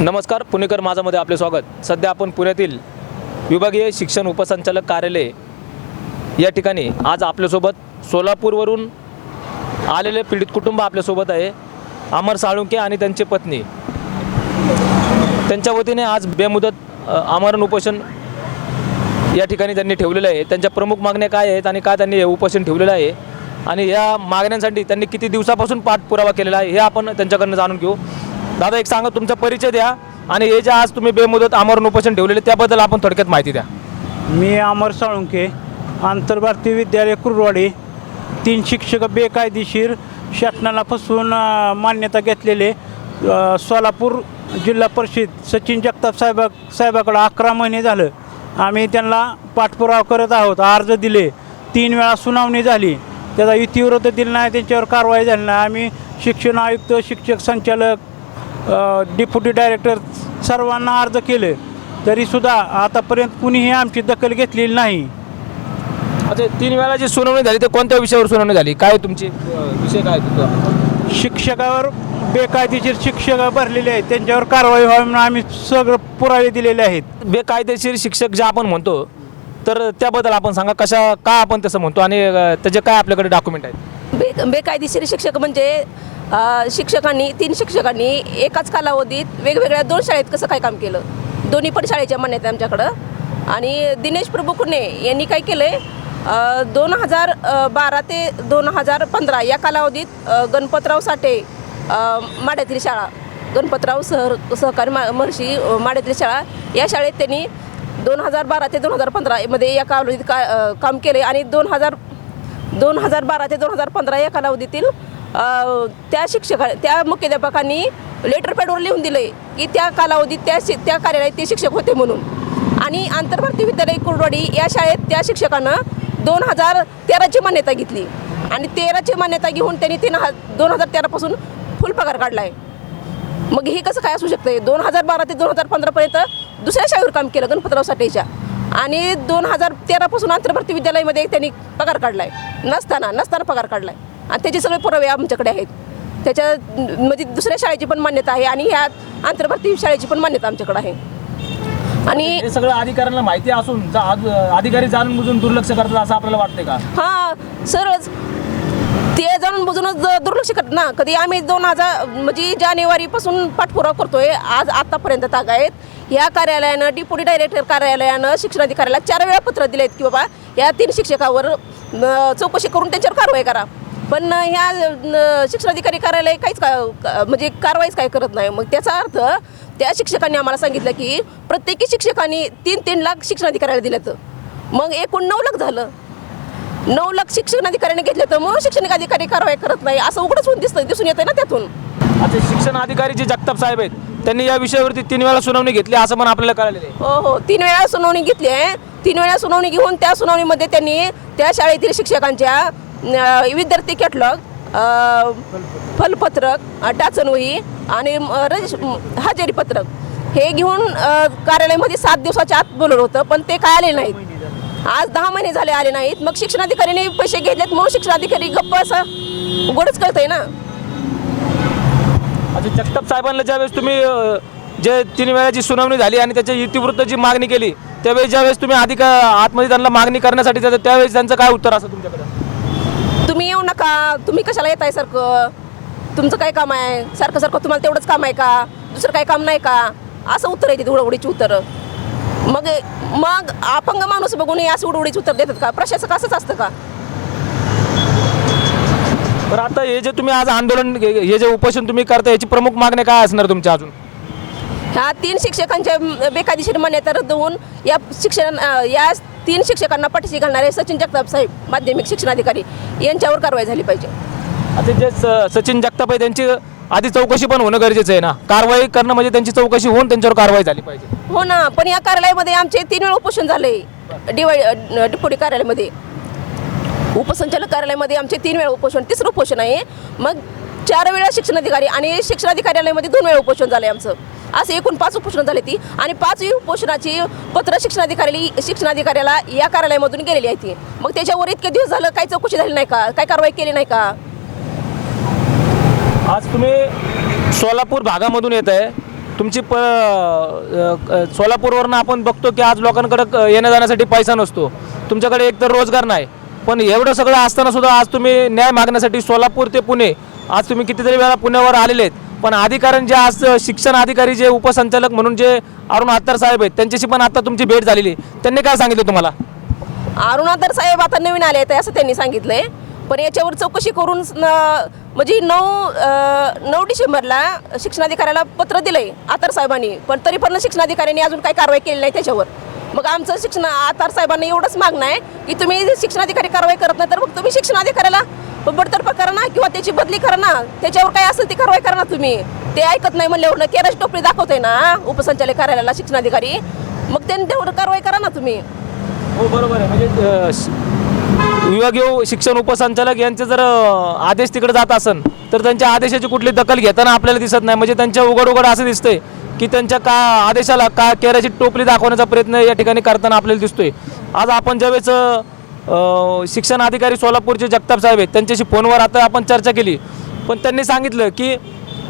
नमस्कार पुणेकर माझामध्ये आपले स्वागत. सध्या आपण पुण्यातील विभागीय शिक्षण उपसंचालक कार्यालय या ठिकाणी आज आपल्यासोबत सोलापूरवरून आलेले पीडित कुटुंब आपल्यासोबत आहे. अमर साळुंके आणि त्यांची पत्नी. त्यांच्या वतीने आज बेमुदत आमरण उपोषण या ठिकाणी त्यांनी ठेवलेलं आहे. त्यांच्या प्रमुख मागण्या काय आहेत आणि काय त्यांनी हे उपोषण ठेवलेलं आहे? आणि या मागण्यांसाठी त्यांनी किती दिवसापासून पाठपुरावा केलेला आहे हे आपण त्यांच्याकडनं जाणून घेऊ. दादा एक सांगा तुमचा परिचय द्या आणि हे जे आज तुम्ही बेमुदत आमरण उपोषण ठेवलेले त्याबद्दल आपण थोडक्यात माहिती द्या. मी अमर साळुंके आंतरभारतीय विद्यालय कुरवाडी. तीन शिक्षक बेकायदेशीर शासनाला फसवून मान्यता घेतलेले सोलापूर जिल्हा परिषद सचिन जगताप साहेबा साहेबाकडं अकरा महिने झालं. आम्ही त्यांना पाठपुरावा करत आहोत अर्ज दिले. तीन वेळा सुनावणी झाली. त्याचा इतिवृत्त दिला नाही त्यांच्यावर कारवाई झाली नाही. आम्ही शिक्षण आयुक्त शिक्षक संचालक डेप्युटी डायरेक्टर सर्वांना अर्ज केले तरीसुद्धा आतापर्यंत कुणीही आमची दखल घेतलेली नाही. अच्छा तीन वेळा जी सुनावणी झाली ते कोणत्या विषयावर सुनावणी झाली? काय तुमची विषय काय तुमचा शिक्षकावर बेकायदेशीर शिक्षक भरलेले आहेत त्यांच्यावर कारवाई व्हावी म्हणून आम्ही सगळं पुरावे दिलेले आहेत. बेकायदेशीर शिक्षक जे आपण म्हणतो तर त्याबद्दल आपण सांगा कशा का आपण तसं म्हणतो आणि त्याचे काय आपल्याकडे डॉक्युमेंट आहेत? बे बेकायदेशीर शिक्षक म्हणजे शिक्षकांनी तीन शिक्षकांनी एकाच कालावधीत वेगवेगळ्या दोन शाळेत कसं काय काम केलं? दोन्ही पण शाळेच्या मान्यता आहेत आमच्याकडं. आणि दिनेश प्रभू कुर्णे यांनी काय केलं आहे दोन हजार बारा ते दोन हजार पंधरा या कालावधीत गणपतराव साठे माड्यातील शाळा गणपतराव सह सहकारी मा महर्षी माड्यातील शाळा या शाळेत त्यांनी दोन हजार बारा ते दोन हजार पंधरामध्ये या कालावधीत का काम केले आणि दोन हजार दोन हजार बारा ते दोन हजार पंधरा या कालावधीतील त्या शिक्षका त्या मुख्याध्यापकांनी लेटर पॅडवर लिहून दिले की त्या कालावधीत त्या शि त्या कार्यालयात ते शिक्षक होते म्हणून. आणि आंतरभारतीय विद्यालय कुरडवाडी या शाळेत त्या शिक्षकानं दोन हजार तेराची मान्यता घेतली. आणि तेराची मान्यता घेऊन त्यांनी तीन हा दोन हजार तेरापासून फुल पगार काढला आहे मग हे कसं काय असू शकतं दोन हजार बारा ते दोन हजार पंधरापर्यंत दुसऱ्या शाळेवर काम केलं गणपतराव साठेच्या. आणि दोन हजार तेरापासून आंतरभारती विद्यालयामध्ये त्यांनी पगार काढला आहे नसताना नसताना पगार काढलाय. आणि त्याचे सगळे पुरावे आमच्याकडे आहेत. त्याच्या म्हणजे दुसऱ्या शाळेची पण मान्यता आहे आणि ह्या आंतरभारती शाळेची पण मान्यता आमच्याकडे आहे. आणि हे सगळं अधिकाऱ्यांना माहिती असून जा- आज- अधिकारी जाणून बुजून दुर्लक्ष करतात असं आपल्याला वाटतंय का? हा सरच ते जाणून बुजूनच दुर्लक्ष करत ना. कधी आम्ही दोन हजार म्हणजे जानेवारीपासून पाठपुरावा करतोय. आज आतापर्यंत ताग आहेत. या कार्यालयानं डिप्युटी डायरेक्टर कार्यालयानं शिक्षणाधिकाऱ्याला चार वेळा पत्र दिलेत की बाबा या तीन शिक्षकावर चौकशी करून त्यांच्यावर कारवाई करा. पण ह्या न, शिक्षणाधिकारी कार्यालय काहीच का म्हणजे कारवाईच काय करत नाही. मग त्याचा अर्थ त्या शिक्षकांनी आम्हाला सांगितलं की प्रत्येकी शिक्षकांनी तीन तीन लाख शिक्षणाधिकाऱ्याला दिल्यात मग एकूण नऊ लाख झालं. नऊ लाख शिक्षण अधिकाऱ्याने घेतले तर मग शिक्षण अधिकारी कारवाई करत नाही. असं उघडच होऊन दिसतं दिसून येतं ना त्यातून. आता शिक्षण अधिकारी जे जगताप साहेब आहेत त्यांनी या विषयावरती तीन वेळा सुनावणी घेतली असं पण आपल्याला कळालेलं आहे. हो हो. तीन वेळा सुनावणी घेतली आहे. तीन वेळा सुनावणी घेऊन त्या सुनावणीमध्ये त्यांनी त्या शाळेतील शिक्षकांच्या विद्यार्थी कॅटलॉग फलपत्रक टाचनवही आणि अं, हजेरी पत्रक हे घेऊन कार्यालयामध्ये सात दिवसाच्या आत बोलवलं होतं पण ते काय आले नाहीत. आज दहा महिने झाले आले नाहीत. मग शिक्षणाधिकाऱ्यांनी पैसे घेतलेत म्हणून शिक्षणाधिकारी गप्प असं उघडच कळतंय ना. आता जगताप साहेबांना ज्यावेळेस तुम्ही जे तीन वेळाची सुनावणी झाली आणि त्याच्या युतीवृत्त जी मागणी केली त्यावेळेस ज्यावेळेस तुम्ही अधिक आतमध्ये त्यांना मागणी करण्यासाठी जाता त्यावेळेस त्यांचं काय उत्तर असं तुमच्याकडे? नका. तुम्ही कशाला येताय सारखं? तुमचं काय काम आहे? सारखं सारखं तुम्हाला तेवढंच काम आहे का? दुसरं काय काम नाही का? असं उत्तर येते उडवडीची उत्तरं. मग मग अपंग माणूस बघून हे असं उडवडीची उत्तर देतात का? प्रशासक असंच असतं का? तर आता हे जे तुम्ही आज आंदोलन हे जे उपोषण तुम्ही करता याची प्रमुख मागण्या काय असणार तुमच्या अजून? ह्या तीन शिक्षकांच्या बेकायदेशीर मान्यता रद्द होऊन या शिक्षण या तीन शिक्षकांना पाठीशी घालणारे सचिन जगताप साहेब माध्यमिक शिक्षणाधिकारी यांच्यावर कारवाई झाली पाहिजे. आता जे स- सचिन जगताप आहे त्यांची आधी चौकशी पण होणं गरजेचं आहे ना? कारवाई करणं म्हणजे त्यांची चौकशी होऊन त्यांच्यावर कारवाई झाली पाहिजे. हो ना पण या कार्यालयामध्ये आमचे तीन वेळा उपोषण झाले. डिवाय डिप्युटी कार्यालयामध्ये. उपसंचालक कार्यालयामध्ये आमचे तीन वेळा उपोषण तिसरं उपोषण आहे. मग चार वेळा शिक्षणाधिकारी आणि शिक्षणाधिकाऱ्यालयामध्ये दोन वेळा उपोषण झालं आमचं. असं एकूण पाच उपोषण झाली ती आणि पाचही उपोषणाची पत्र शिक्षणाधिकारी शिक्षणाधिकाऱ्याला या कार्यालयामधून गेलेली आहे ती. मग त्याच्यावर इतके दिवस झालं काही चौकशी झाली नाही का? काय कारवाई केली नाही का? आज तुम्ही सोलापूर भागामधून येत आहे. तुमची प सोलापूरवरनं आपण बघतो की आज लोकांकडे येण्या जाण्यासाठी पैसा नसतो. तुमच्याकडे एकतर रोजगार नाही. पण एवढं सगळं असताना सुद्धा आज तुम्ही न्याय मागण्यासाठी सोलापूर ते पुणे आज तुम्ही कितीतरी वेळा पुण्यावर आलेले आहेत पण अधिकाऱ्यांचे आज शिक्षण अधिकारी जे उपसंचालक म्हणून जे अरुण आत्तर साहेब आहेत त्यांच्याशी पण आता तुमची भेट झालेली आहे. त्यांनी काय सांगितलं तुम्हाला? अरुणाधर साहेब आता नवीन आले आहेत असं त्यांनी सांगितलंय. पण याच्यावर चौकशी करून म्हणजे नऊ नऊ डिसेंबरला शिक्षणाधिकाऱ्याला पत्र दिलंय आतार साहेबांनी. पण तरी पण शिक्षणाधिकाऱ्यांनी अजून काही कारवाई केली नाही त्याच्यावर. मग आमचं शिक्षण आतार साहेबांना एवढंच मागणं आहे की तुम्ही शिक्षणाधिकारी कारवाई करत नाही तर मग तुम्ही शिक्षणाधिकाऱ्याला बडतर्फ करा ना किंवा त्याची बदली करा ना. त्याच्यावर काय असेल ती कारवाई करा ना तुम्ही. ते ऐकत नाही म्हणल्यावर केराची टोपली दाखवते ना उपसंचालक कार्यालयाला शिक्षणाधिकारी. मग त्यांच्यावर कारवाई करा ना तुम्ही. हो बरोबर आहे. म्हणजे विभागीय शिक्षण उपसंचालक यांचे जर आदेश तिकडे जात असन तर त्यांच्या आदेशाची कुठली दखल घेताना आपल्याला दिसत नाही. म्हणजे त्यांच्या उघड उघड असं दिसतंय. की त्यांच्या का आदेशाला का केराची टोपली दाखवण्याचा प्रयत्न या ठिकाणी करताना आपल्याला दिसतोय. आज आपण ज्यावेळेस शिक्षण अधिकारी सोलापूरचे जगताप साहेब आहेत त्यांच्याशी फोनवर आता आपण चर्चा केली. पण त्यांनी सांगितलं की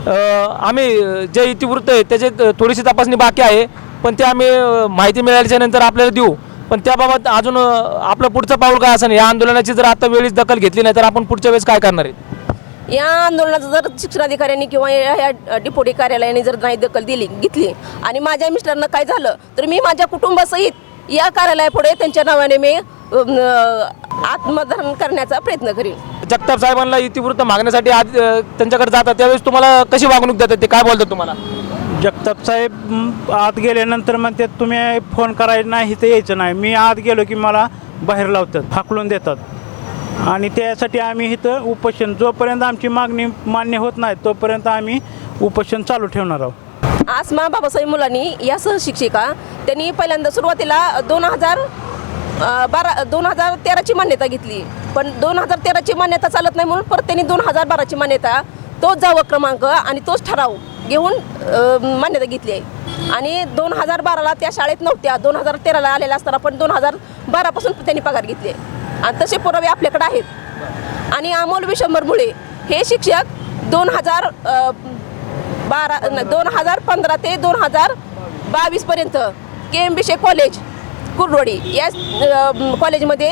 आम्ही जे इतिवृत्त आहे त्याचे थोडीशी तपासणी बाकी आहे पण ते आम्ही माहिती मिळाल्याच्या नंतर आपल्याला देऊ. पण त्याबाबत अजून आपलं पुढचं पाऊल काय असं या आंदोलनाची जर आता वेळीच दखल घेतली नाही तर आपण पुढच्या वेळेस काय करणार आहे या आंदोलनाचं जर शिक्षणाधिकाऱ्यांनी किंवा या डिपोटी कार्यालयाने जर नाही दखल दिली घेतली आणि माझ्या मिस्टरनं काय झालं तर मी माझ्या कुटुंबासहित या कार्यालयापुढे त्यांच्या नावाने मी आत्मदहन करण्याचा प्रयत्न करीन. जगताप साहेबांना इतिवृत्त मागण्यासाठी आज त्यांच्याकडे जातात त्यावेळेस तुम्हाला कशी वागणूक देतात ते? काय बोलतात तुम्हाला? जगताप साहेब म, आत गेल्यानंतर मग ते तुम्ही फोन करायचं नाही तर यायचं नाही. मी आत गेलो की मला बाहेर लावतात हाकलून देतात. आणि त्यासाठी आम्ही इथं उपोषण जोपर्यंत आमची मागणी मान्य होत नाही तोपर्यंत आम्ही उपोषण चालू ठेवणार आहोत. आसमा बाबासाहेब मुलांनी या सहशिक्षिका त्यांनी पहिल्यांदा सुरुवातीला दोन हजार बारा दोन हजार तेराची मान्यता घेतली. पण दोन हजार तेराची मान्यता चालत नाही म्हणून परत त्यांनी दोन हजार बाराची मान्यता तोच जावं क्रमांक आणि तोच ठराव घेऊन मान्यता घेतली आहे. आणि दोन हजार बाराला त्या शाळेत नव्हत्या दोन हजार तेराला आलेल्या असताना पण दोन हजार बारापासून त्यांनी पगार घेतली आहे. आणि तसे पुरावे आपल्याकडे आहेत. आणि अमोल विशंभरमुळे हे शिक्षक दोन हजार बारा न- दोन हजार पंधरा ते दोन हजार बावीसपर्यंत के एम बी शे कॉलेज कुर्डवाडी या कॉलेजमध्ये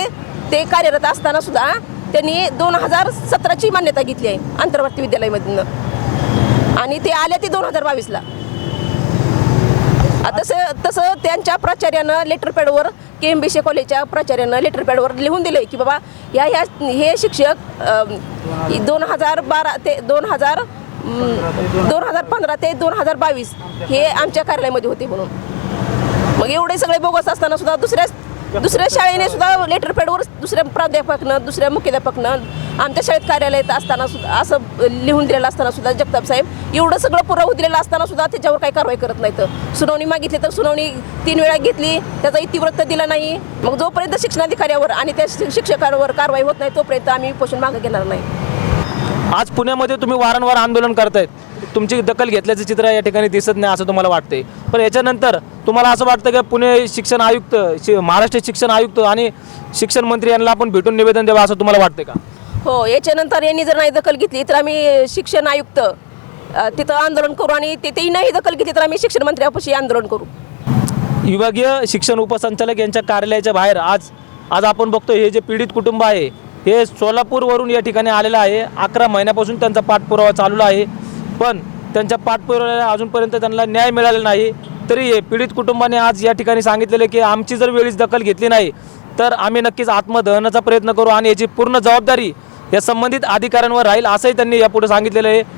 ते कार्यरत असताना सुद्धा त्यांनी दोन हजार सतराची मान्यता घेतली आहे आंतरवर्ती विद्यालयामधून. आणि ते आले ते दोन हजार बावीसला. त्यांच्या प्राचार्यानं लेटरपॅडवर के एम बी सी कॉलेजच्या प्राचार्यानं लेटरपॅडवर लिहून दिलं की बाबा या ह्या हे शिक्षक दोन हजार बारा ते दोन हजार दोन हजार पंधरा ते दोन हजार बावीस हे आमच्या कार्यालयामध्ये होते म्हणून. मग एवढे सगळे बोगस असताना सुद्धा दुसऱ्या दुसऱ्या शाळेने सुद्धा लेटर पॅडवर दुसऱ्या प्राध्यापकनं दुसऱ्या मुख्याध्यापकनं आमच्या शाळेत कार्यालयात असताना सुद्धा असं लिहून दिलेलं असताना सुद्धा जगताप साहेब एवढं सगळं पुरावा दिलेलं असताना सुद्धा त्याच्यावर काही कारवाई करत नाहीत. सुनावणी मागितली तर सुनावणी तीन वेळा घेतली त्याचा इतिवृत्त दिला नाही. मग जोपर्यंत शिक्षणाधिकाऱ्यावर आणि त्या शिक्षकांवर कारवाई होत नाही तोपर्यंत आम्ही पोषण मागं घेणार नाही. आज पुण्यामध्ये तुम्ही वारंवार आंदोलन करतायत. तुमची दखल घेतल्याचं चित्र या ठिकाणी दिसत नाही असं तुम्हाला वाटतंय. पण याच्यानंतर तुम्हाला असं वाटतं की पुणे शिक्षण आयुक्त शि- महाराष्ट्र शिक्षण आयुक्त आणि शिक्षण मंत्री यांना आपण भेटून निवेदन द्यावं असं तुम्हाला वाटतंय का? हो याच्यानंतर यांनी जर नाही दखल घेतली तर आम्ही शिक्षण आयुक्त तिथं आंदोलन करू आणि ते तेही नाही दखल घेतली तर आम्ही शिक्षण मंत्र्यापाशी आंदोलन करू. विभागीय शिक्षण उपसंचालक यांच्या कार्यालयाच्या बाहेर आज आज आपण बघतो हे जे पीडित कुटुंब आहे हे सोलापूरवरून या ठिकाणी आलेलं आहे. अकरा महिन्यापासून त्यांचा पाठपुरावा चालू आहे. पण त्यांच्या पाठपुराव्याला अजूनपर्यंत त्यांना न्याय मिळाला नाही. तरी हे पीडित कुटुंबाने आज या ठिकाणी सांगितलेले की आमची जर वेळीच दखल घेतली नाही तर आम्ही नक्कीच आत्मदहनाचा प्रयत्न करू आणि याची पूर्ण जबाबदारी या संबंधित अधिकाऱ्यांवर राहील असंही त्यांनी यापुढे सांगितलेलं आहे.